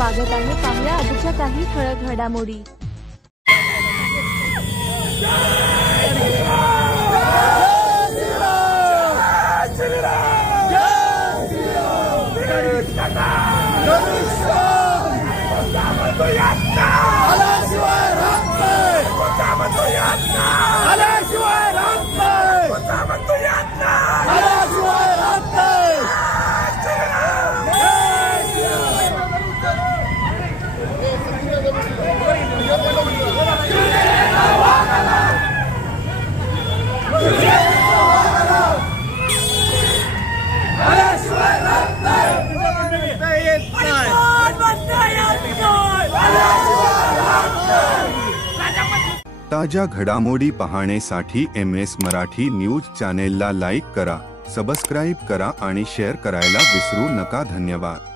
स्वागत आहे। पाहूया आजच्या काही ठळक घडामोडी। ताज्या घडामोडी पाहण्यासाठी MS मराठी न्यूज चॅनेलला लाईक करा, सबस्क्राइब करा आणि शेअर करायला विसरू नका। धन्यवाद।